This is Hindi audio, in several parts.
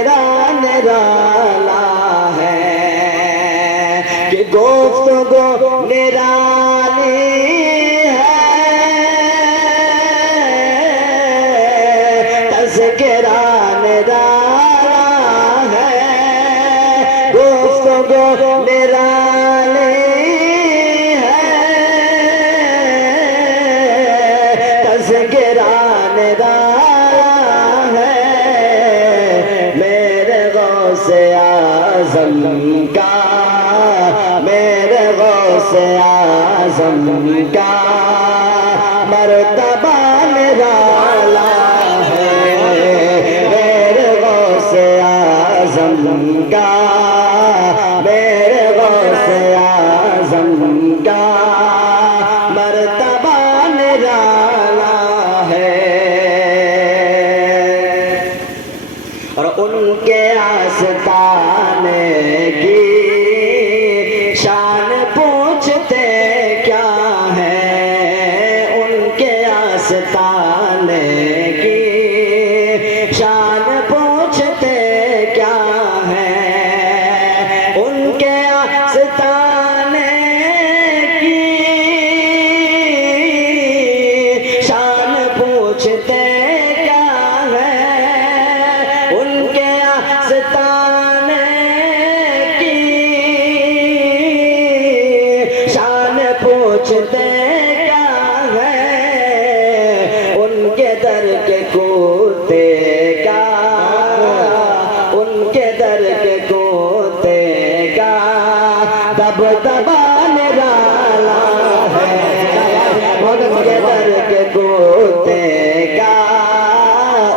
तेरा निराला है कि गुफ्तगू निराली तज़किरा निराला है, गुफ्तगू निराली है, तज़किरा निराला है। मेरे गौसे आज़म का, मेरे गौसे आज़म का मर्तबा निराला है, मेरे गौसे आज़म का, मेरे गौसे आज़म का मर्तबा निराला है। और उनके आस्ताने की शान पूछते क्या है, उनके आस्ताने की शान पूछते क्या है, उनके आस्ताने की शान पूछते क्या है, उनके आस्ताने की शान पूछते क्या है, उनके दर के कूदते का, उनके दर के कूदते का दबदबा निराला है, उनके दर के कूदते का,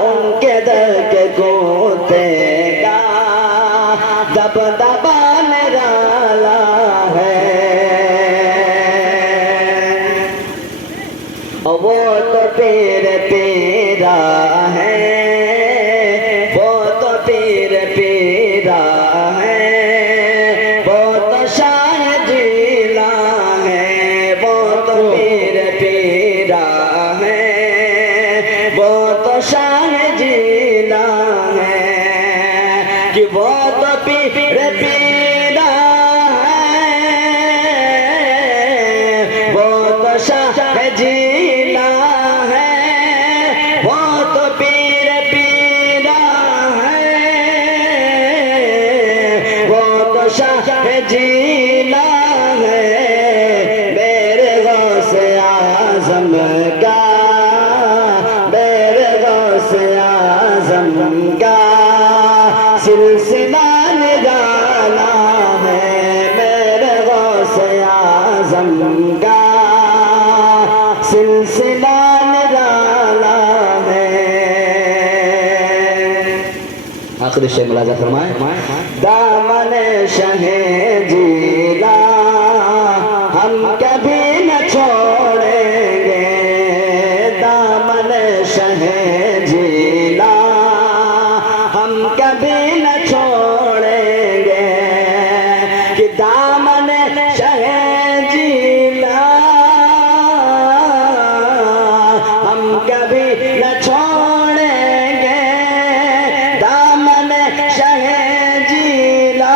उनके दर के कूदते का दबदबा निराला है। और वो तो पीर पीरा है, वो तो पीर पीरा है, वो तो शाह जिला है, वो तो पीर पीरा है, वो तो शाह जिला है कि वो तो पीर पीरा है, वो तो शाह जिला है, वो तो पीर पीरा है, वो तो शाह जिला है। मेरे गौसे आज़म का, मेरे गौसे आज़म का सिलसिला निराला है, मेरे गौसे आज़म का सिलसिला निराला है। आखिरी शेर मुलाजा फरमाए। दामन शहे जिला हम कभी न छोड़ेंगे, दामन शहे जिला हम कभी न छोड़ेंगे कि दामन शहे जिला हम कभी न छोड़ेंगे, दामन शहे जिला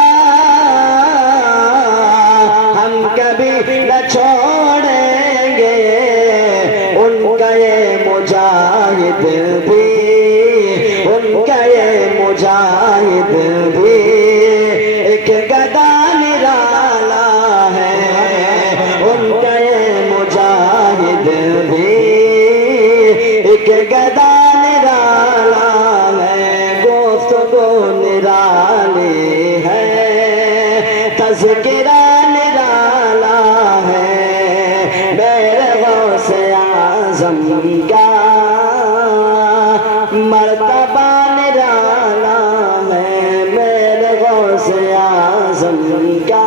हम कभी न छोड़ेंगे। उनका ये मुजाहिद भी, उनका ये मुजाहिद भी एक गदा निराला है, उनका ये मुजाहिद भी एक गदा निराला है। गुफ्तगू निराली है, तज़किरा निराला है, मेरे गौसे आज़म का मर्तबा निराला है, मेरे गौसे आज़म का